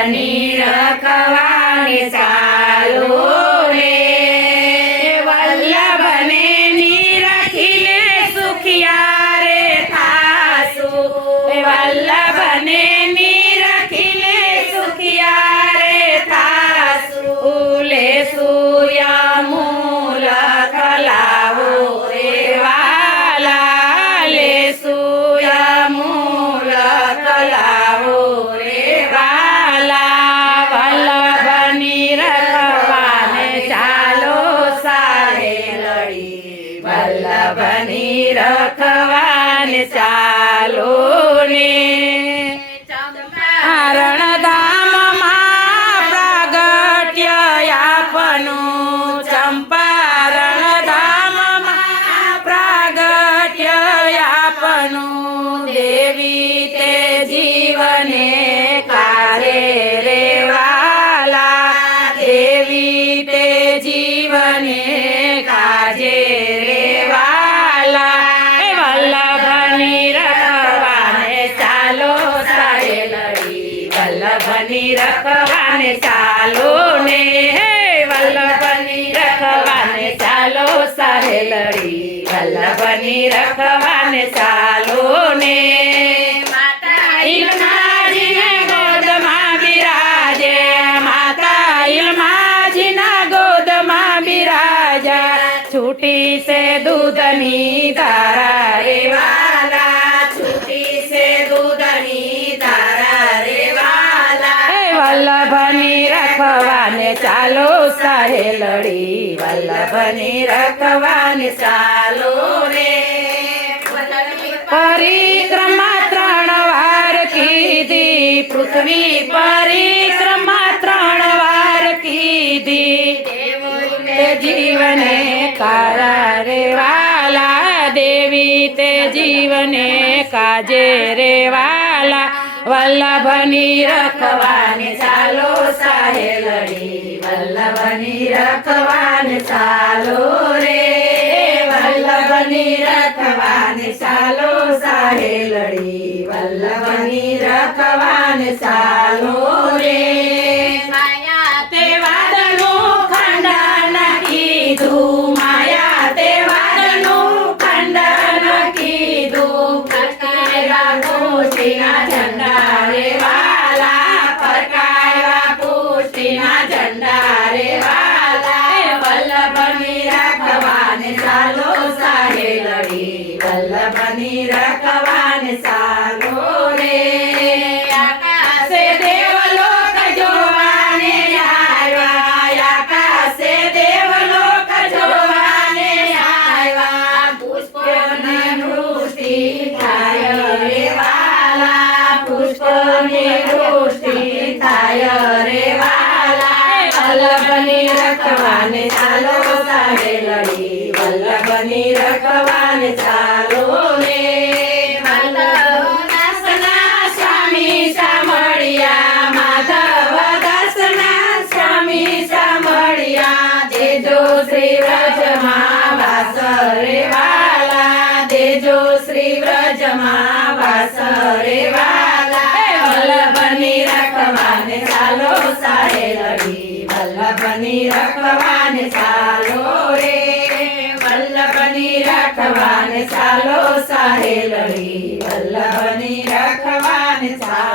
વલ્લભની રખવાને ચાલો રે વલ્લભને નિરખીને સુખિયા રે થાશું વલ્લભને નિરખીને સુખિયા રે થાશું લેશું યમૂલ ખલાવો રે વાલા લેશું યમૂલ ખલાવો રે વાલા વલ્લભની રખવાને ચાલો સારે લડી વલ્લભની રખવાને ચાલો ને રણધામમાં પ્રાગટ્ય આપનું ચંપારણ ધામમાં પ્રાગટ્ય આપનું દેવી તે જીવને કારે રે વાલા દેવી તે જીવને કાજે રે વાલા વલ્લભની રખવાને ચાલો સારે લડી વલ્લભની રખવાને ચાલો ને વલ્લભની રખવાને ચાલો સારે લડી વલ્લભની રખવાને ચાલો ને માતા ઇલમાજીને ગોદમાં બિરાજે માતા ઇલમાજીના ગોદમાં બિરાજા છૂટી છે દૂધની ધારા રે વાલા છૂટી છે દૂધની ધારા રે વાલા વલ્લભની રખવાને ચાલો સારે લડી વલ્લભની રખવાને ચાલો રે પરિક્રમા 3 વાર કીધી પૃથ્વી પરિક્રમા 3 વાર કીધી તે જીવને કારા રે વાલા દેવી તે જીવને કાજે રે વાલા વલ્લભની રખવાને ચાલો સારે લડી વલ્લભની રખવાને ચાલો રે વલ્લભની રખવાને ચાલો સારે લડી વલ્લભની રખવાને ચાલો રે માયા તે વાદનું ખંડન કીધું માયા તે વાદનું ખંડન કીધું ફરકાયા પુષ્ટિના ઝંડા રે વાલા ફરકાયા પુષ્ટિના ઝંડા રે વાલા વલ્લભની રખવાને ચાલો સારે લડી વલ્લભની રખવાને ચાલો રે આકાશે દેવલોક જોવાને આવ્યા આકાશે દેવલોક જોવાને આવ્યા પુષ્પની વૃષ્ટિ થાય રે વાલા પુષ્પની વૃષ્ટિ થાય રે વાલા વલ્લભની રખવાને ચાલો સારે લડી વલ્લભની રખવાને ચાલો રે માધવદાસના સ્વામી સામળિયા માધવદાસના સ્વામી સામળિયા દેજો શ્રી વ્રજમાં વાસ રે વાલા દેજો શ્રી વ્રજમાં વાસ રે વાલા વલ્લભની રખવાને ચાલો સારે લડી વલ્લભની રખવાને ચાલો રે વલ્લભની રખવાને ચાલો સારે લડી વલ્લભની રખવાને ચાલો